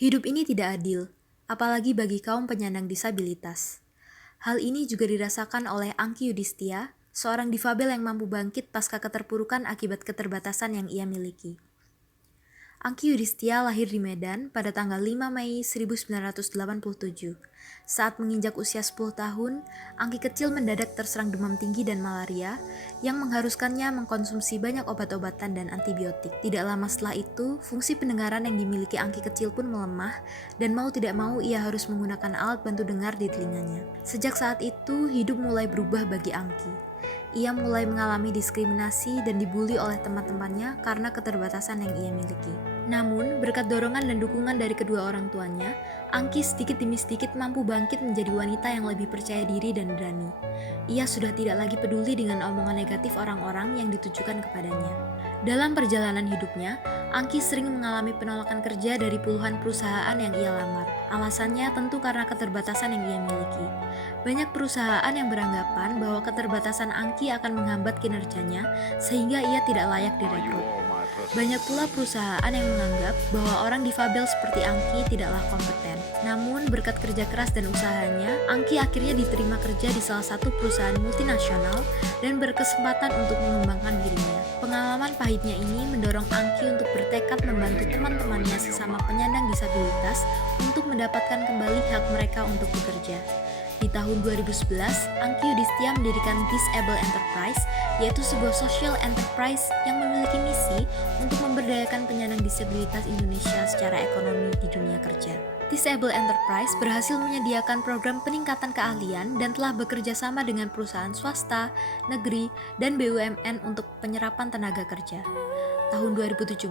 Hidup ini tidak adil, apalagi bagi kaum penyandang disabilitas. Hal ini juga dirasakan oleh Angki Yudhistia, seorang difabel yang mampu bangkit pasca keterpurukan akibat keterbatasan yang ia miliki. Angki Yudhistia lahir di Medan pada tanggal 5 Mei 1987. Saat menginjak usia 10 tahun, Angki kecil mendadak terserang demam tinggi dan malaria yang mengharuskannya mengkonsumsi banyak obat-obatan dan antibiotik. Tidak lama setelah itu, fungsi pendengaran yang dimiliki Angki kecil pun melemah dan mau tidak mau ia harus menggunakan alat bantu dengar di telinganya. Sejak saat itu, hidup mulai berubah bagi Angki. Ia mulai mengalami diskriminasi dan dibully oleh teman-temannya karena keterbatasan yang ia miliki. Namun, berkat dorongan dan dukungan dari kedua orang tuanya, Angki sedikit demi sedikit mampu bangkit menjadi wanita yang lebih percaya diri dan berani. Ia sudah tidak lagi peduli dengan omongan negatif orang-orang yang ditujukan kepadanya. Dalam perjalanan hidupnya, Angki sering mengalami penolakan kerja dari puluhan perusahaan yang ia lamar. Alasannya tentu karena keterbatasan yang ia miliki. Banyak perusahaan yang beranggapan bahwa keterbatasan Angki akan menghambat kinerjanya sehingga ia tidak layak direkrut. Banyak pula perusahaan yang menganggap bahwa orang difabel seperti Angki tidaklah kompeten. Namun berkat kerja keras dan usahanya, Angki akhirnya diterima kerja di salah satu perusahaan multinasional dan berkesempatan untuk mengembangkan dirinya. Pengalaman pahitnya ini mendorong Angki untuk bertekad membantu teman-temannya sesama penyandang disabilitas untuk mendapatkan kembali hak mereka untuk bekerja. Di tahun 2011, Angki Yudhistia mendirikan Disable Enterprise, yaitu sebuah social enterprise yang memiliki misi untuk memberdayakan penyandang disabilitas Indonesia secara ekonomi di dunia kerja. Disable Enterprise berhasil menyediakan program peningkatan keahlian dan telah bekerja sama dengan perusahaan swasta, negeri, dan BUMN untuk penyerapan tenaga kerja. Tahun 2017,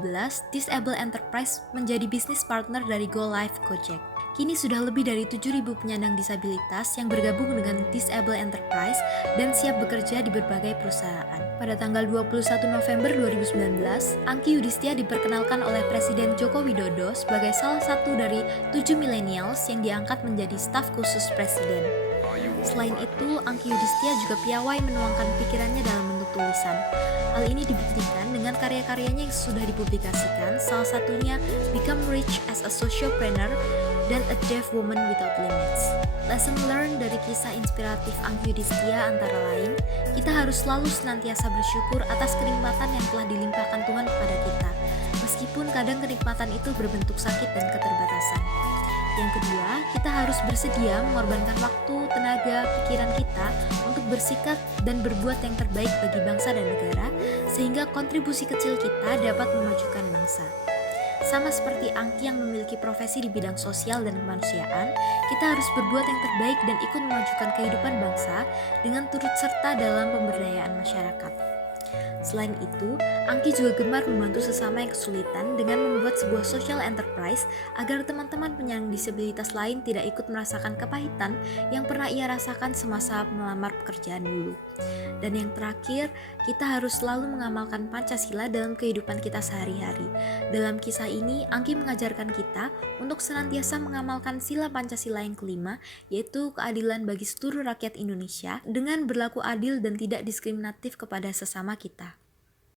Disable Enterprise menjadi bisnis partner dari Go Live Gojek. Kini sudah lebih dari 7.000 penyandang disabilitas yang bergabung dengan Disable Enterprise dan siap bekerja di berbagai perusahaan. Pada tanggal 21 November 2019, Angki Yudhistia diperkenalkan oleh Presiden Joko Widodo sebagai salah satu dari 7 millennials yang diangkat menjadi staf khusus Presiden. Selain itu, Angki Yudhistia juga piawai menuangkan pikirannya dalam bentuk tulisan. Hal ini dibuktikan dengan karya-karyanya yang sudah dipublikasikan, salah satunya Become Rich as a Sociopreneur dan A Deaf Woman Without Limits. Lesson learned dari kisah inspiratif Angki Yudhistia antara lain, kita harus selalu senantiasa bersyukur atas kenikmatan yang telah dilimpahkan Tuhan kepada kita, meskipun kadang kenikmatan itu berbentuk sakit dan keterbatasan. Yang kedua, kita harus bersedia mengorbankan waktu, tenaga, pikiran kita untuk bersikap dan berbuat yang terbaik bagi bangsa dan negara, sehingga kontribusi kecil kita dapat memajukan bangsa. Sama seperti Angki yang memiliki profesi di bidang sosial dan kemanusiaan, kita harus berbuat yang terbaik dan ikut memajukan kehidupan bangsa dengan turut serta dalam pemberdayaan masyarakat. Selain itu, Angki juga gemar membantu sesama yang kesulitan dengan membuat sebuah social enterprise agar teman-teman penyandang disabilitas lain tidak ikut merasakan kepahitan yang pernah ia rasakan semasa melamar pekerjaan dulu. Dan yang terakhir, kita harus selalu mengamalkan Pancasila dalam kehidupan kita sehari-hari. Dalam kisah ini, Angki mengajarkan kita untuk senantiasa mengamalkan sila Pancasila yang kelima, yaitu keadilan bagi seluruh rakyat Indonesia dengan berlaku adil dan tidak diskriminatif kepada sesama kita.